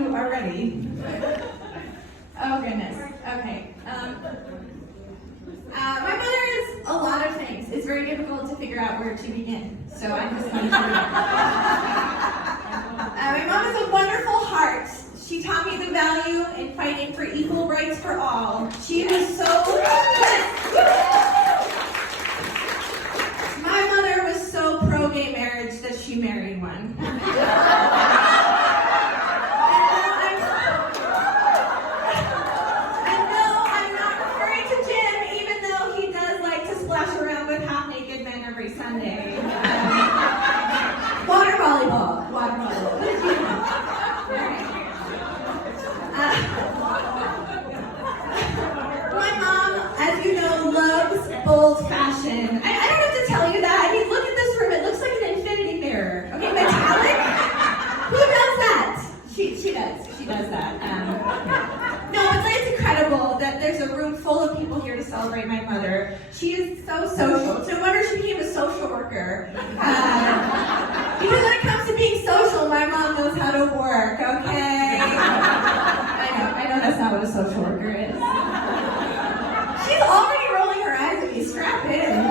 you are ready. Oh goodness. Okay. My mother is a lot of things. It's very difficult to figure out where to begin. So I'm just going to tell you. My mom is a wonderful heart. She taught me the value in fighting for equal rights for all. She was so My mother was so pro-gay marriage that she married one. Sunday. Water volleyball. My mom, as you know, loves bold fashion. I don't have to tell you that. I mean, look at this room. It looks like an infinity mirror. Okay, metallic? Who does that? She does that. No, it's incredible that there's a room full of people here to celebrate my mother. She is so social. It's no wonder she became a social worker. Because when it comes to being social, my mom knows how to work, okay? I know that's not what a social worker is. She's already rolling her eyes at me. Strap in.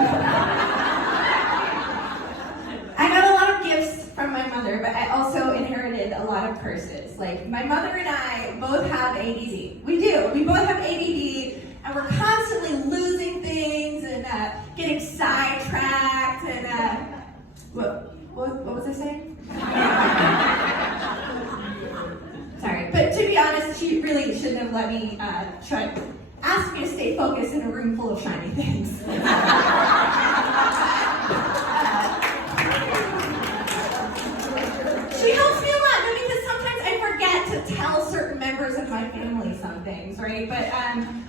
I got a lot of gifts from my mother, but I also inherited a lot of curses. Like, my mother and I both have ADD. We do. We both have ADD, and we're constantly losing things and getting sidetracked and what was I saying? Sorry, but to be honest, she really shouldn't have let me ask me to stay focused in a room full of shiny things. She helps me a lot, because sometimes I forget to tell certain members of my family some things, right? But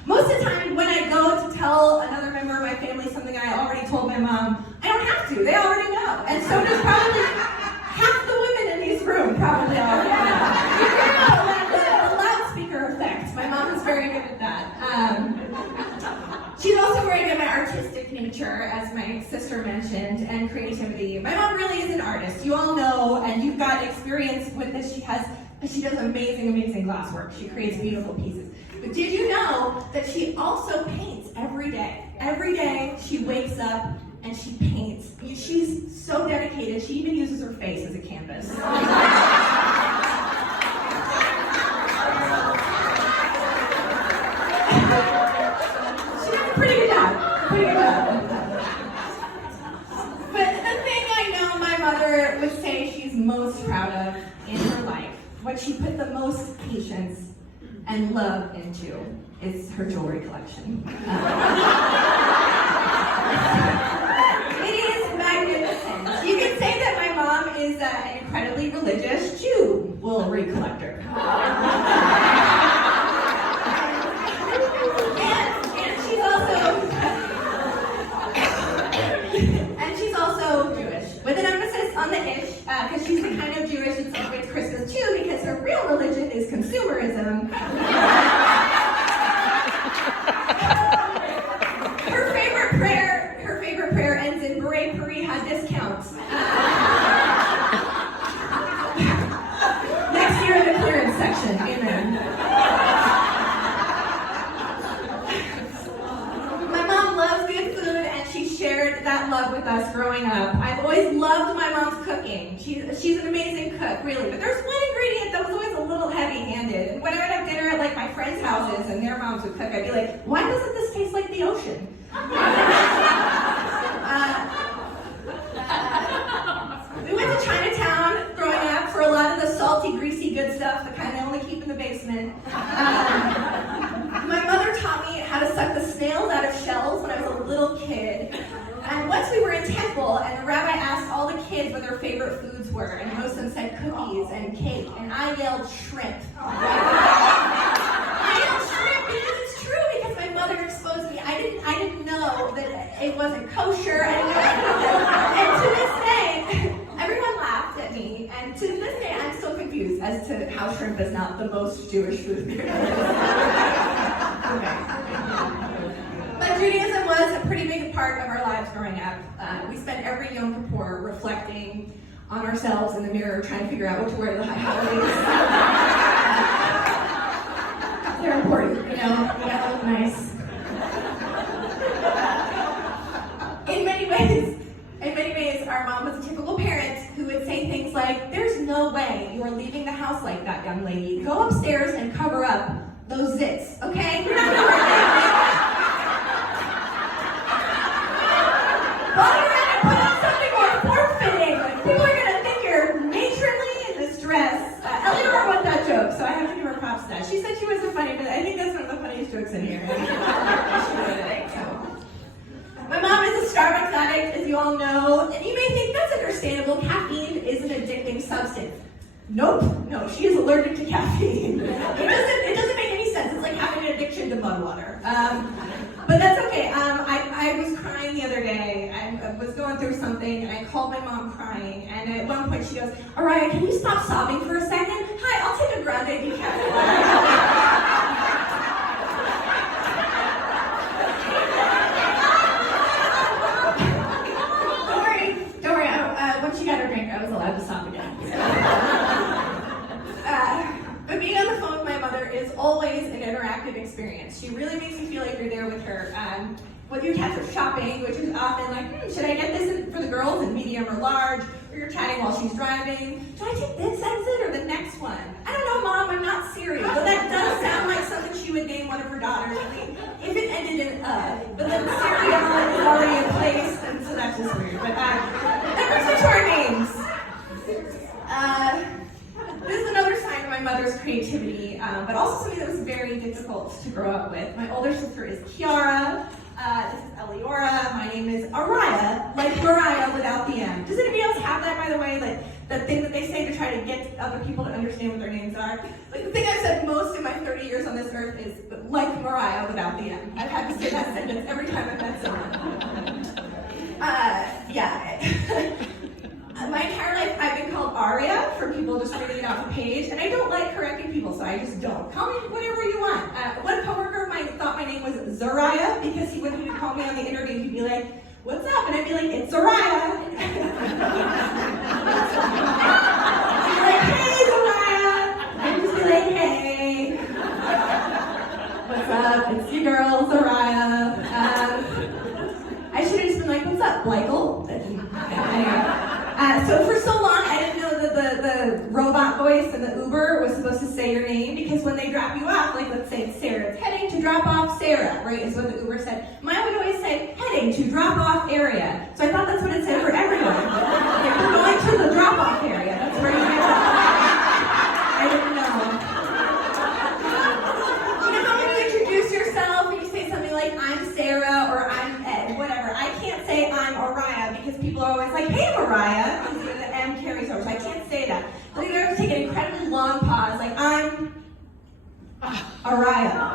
most of the time when I go to tell another member of my family something I already told my mom, I don't have to. They already know. And so does probably half the women in this room probably already know. The loudspeaker effect. My mom is very good at that. She's also very good at artistic nature, as my sister mentioned, and creativity. My mom really is an artist. You all know, and you've got experience with this. She does amazing glasswork. She creates beautiful pieces. But did you know that she also paints every day? Every day she wakes up and she paints. She's so dedicated, she even uses her face as a canvas. Pretty good job. But the thing I know my mother would say she's most proud of in her life, what she put the most patience and love into, is her jewelry collection. It is magnificent. You could say that my mom is an incredibly religious jewelry collector. With an emphasis on the ish, because she's the kind of Jewish that celebrates Christmas too, because her real religion is consumerism. Her favorite prayer ends in Beret Pariha discounts. Next year in the clearance section, amen. My mom loves good food, and she shared that love with us growing up. I've always loved my mom's cooking. She's an amazing cook, really. But there's one ingredient that was always a little heavy-handed. And when I would have dinner at like my friends' houses and their moms would cook, I'd be like, why doesn't this taste like the ocean? We went to Chinatown growing up for a lot of the salty, greasy, good stuff, the kind they only keep in the basement. My mother taught me how to suck the snails out of shells when I was a little kid. And once we were in temple, and the rabbi asked all the kids what their favorite foods were, and most of them said cookies and cake, and I yelled shrimp. I yelled shrimp because it's true, because my mother exposed me. I didn't know that it wasn't kosher. And to this day, everyone laughed at me, and to this day, I'm still confused as to how shrimp is not the most Jewish food there is. Okay. But Judaism was a pretty big part of our lives growing up. We spent every Yom Kippur reflecting on ourselves in the mirror, trying to figure out what to wear to the high holidays. leaving the house like that, young lady. Go upstairs and cover up those zits, okay? You're not gonna wear well, you're gonna put on something more form-fitting. People are gonna think you're matronly in this dress. Eleanor wrote that joke, so I have to give her props to that. She said she wasn't funny, but I think that's one of the funniest jokes in here. My mom is a Starbucks addict, as you all know, and you may think that's understandable. Caffeine is an addicting substance. Nope, no, she is allergic to caffeine. It doesn't make any sense. It's like having an addiction to mud water. But that's okay. I was crying the other day. I was going through something, and I called my mom crying, and at one point she goes, Ariah, can you stop sobbing for a second? Hi, I'll take a grande decaf. Once she got her drink, I was allowed to stop again. But being on the phone with my mother is always an interactive experience. She really makes you feel like you're there with her. Whether you catch her shopping, which is often like, should I get this for the girls in medium or large? Or you're chatting while she's driving. Do I take this exit or the next one? I don't know, Mom, I'm not serious. But that does sound like something she would name one of her daughters. I mean, if it ended in but then Syria is already in place, and so that's just weird. But that brings me to our names. This is another sign of my mother's creativity, but also something that was very difficult to grow up with. My older sister is Kiara. This is Eliora. My name is Ariah, like Mariah without the M. Does anybody else have that, by the way? Like the thing that they say to try to get other people to understand what their names are? Like the thing I've said most in my 30 years on this earth is like Mariah without the M. I've had to say that sentence every time I've met someone. My entire life I've been called Ariah for people just reading it off the page, and I don't like correcting people, so I just don't. Call me whatever you want. One coworker of mine thought my name was Zariah because he wouldn't even call me on the interview. He'd be like, "What's up?" And I'd be like, "It's Zariah." He'd be like, "Hey, Zariah." I'd just be like, "Hey, what's up? It's your girl, Zariah." I should have just been like, "What's up, Blaikel?" Anyway. So for so long, I didn't know that the robot voice in the Uber was supposed to say your name, because when they drop you off, like let's say it's Sarah, it's heading to drop off Sarah, right, is what the Uber said. Mine would always say, heading to drop off area. So I thought that's what it said for everyone. Like, we're going to the drop off area. That's where you get off. I didn't know. You know how when you introduce yourself and you say something like, I'm Sarah, or I'm Ed, whatever. I can't say I'm Ariah because people are always like, hey, Mariah. The M carries over, so I can't say that. So you have to take an incredibly long pause, like, I'm Ariah.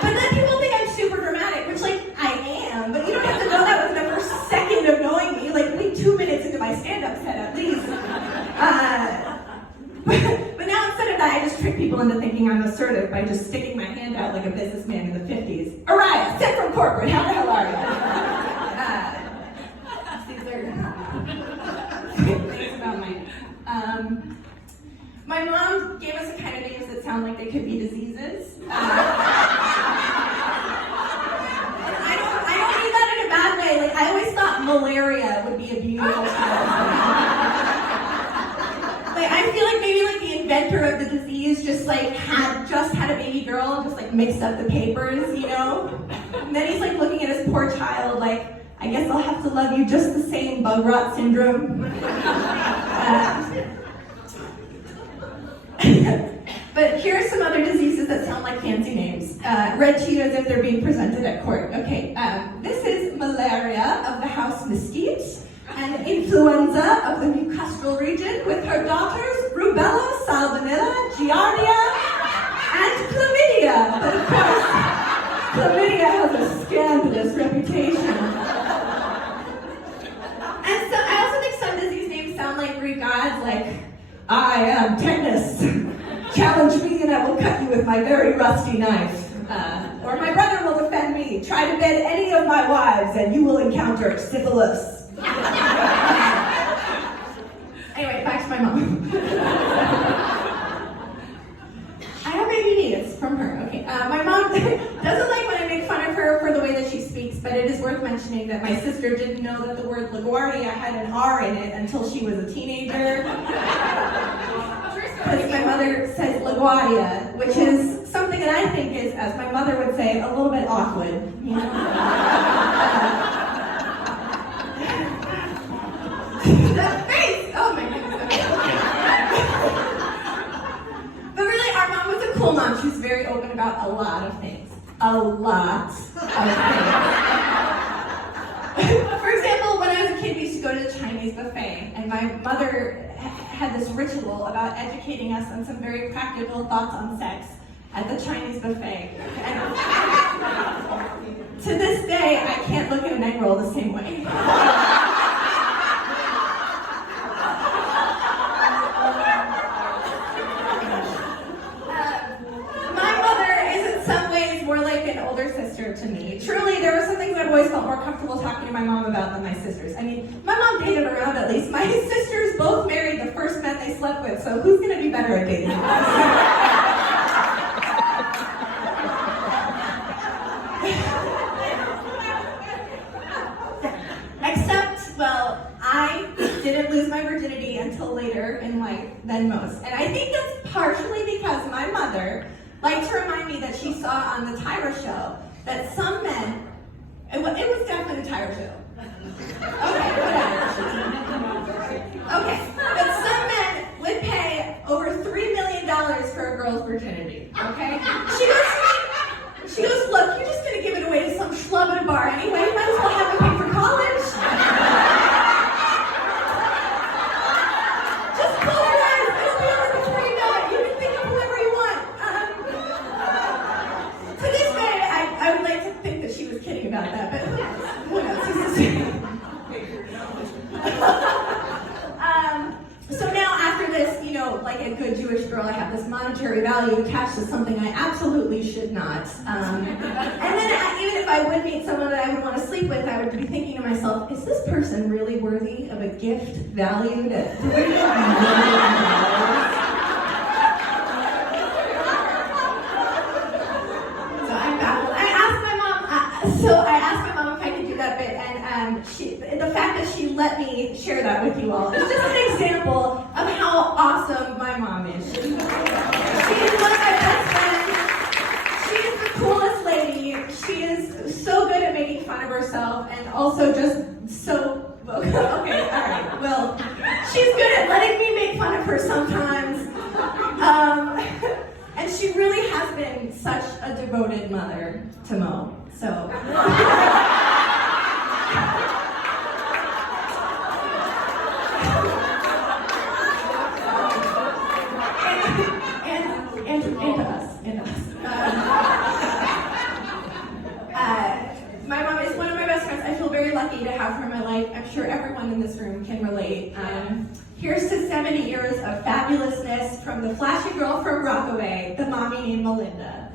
But then people think I'm super dramatic, which, like, I am, but you don't have to know that within the first second of knowing me, like, maybe 2 minutes into my stand-up set, at least. But now instead of that, I just trick people into thinking I'm assertive by just sticking my hand out like a businessman in the 50s. Ariah, sent from corporate, how the hell are you? These are things about my mom gave us the kind of names that sound like they could be diseases. And I don't mean that in a bad way. Like, I always thought malaria would be a beautiful child. Like, I feel like maybe like the inventor of the disease just had a baby girl and just like mixed up the papers, you know? And then he's like looking at his poor child like, I guess I'll have to love you just the same, bug rot syndrome. But here are some other diseases that sound like fancy names. Red Cheetos if they're being presented at court. Okay, this is malaria of the house mesquite, and influenza of the Newcastle region with her daughters rubella, salmonella, giardia, and chlamydia. But of course, chlamydia has a scandalous reputation. And so I also think some disease names sound like Greek gods, like, I am tetanus. Challenge me and I will cut you with my very rusty knife. Or my brother will defend me. Try to bed any of my wives and you will encounter syphilis. Anyway, back to my mom. I have ADD, it's from her. Okay, my mom doesn't like when I make fun of her for the way that she speaks, but it is worth mentioning that my sister didn't know that the word LaGuardia had an R in it until she was a teenager. LaGuardia, which is something that I think is, as my mother would say, a little bit awkward. You know? That face! Oh my goodness. But really, our mom was a cool mom. She was very open about a lot of things. A lot of things. For example, when I was a kid, we used to go to the Chinese buffet, and my mother had this ritual about educating us on some very practical thoughts on sex at the Chinese buffet. And to this day, I can't look at an egg roll the same way. To me. Truly, there were some things I've always felt more comfortable talking to my mom about than my sisters. I mean, my mom dated around at least. My sisters both married the first men they slept with, so who's going to be better at dating? Except, well, I didn't lose my virginity until later in life than most. And I think that's partially because my mother liked to remind me that she saw on the Tyra show that some men, it was definitely the Tyra show. Okay, whatever. Okay, but some men would pay over $3 million for a girl's virginity, okay? She goes, look, you're just gonna give it away to some schlub at a bar anyway, you might as well have it pay for college. Just close your eyes, it'll be over before you know it. You can think of whoever you want. To this day, I would like to think that she was kidding about that, but who knows? So now after this, you know, like a good Jewish girl, I have this monetary value attached to something I absolutely should not. And then even if I would meet someone that I would want to sleep with, I would be thinking to myself, is this person really worthy of a gift valued at $3 million? So I asked my mom if I could do that bit, and the fact that she let me share that with you all is just an example of how awesome my mom is. She is one of my best friends. She is the coolest lady. She is so good at making fun of herself, and also just so, okay, all right, well, she's good at letting me make fun of her sometimes. And she really has been such a devoted mother to Mo. So. and to us. My mom is one of my best friends. I feel very lucky to have her in my life. I'm sure everyone in this room can relate. Here's to 70 years of fabulousness from the flashy girl from Rockaway, the mommy named Melinda.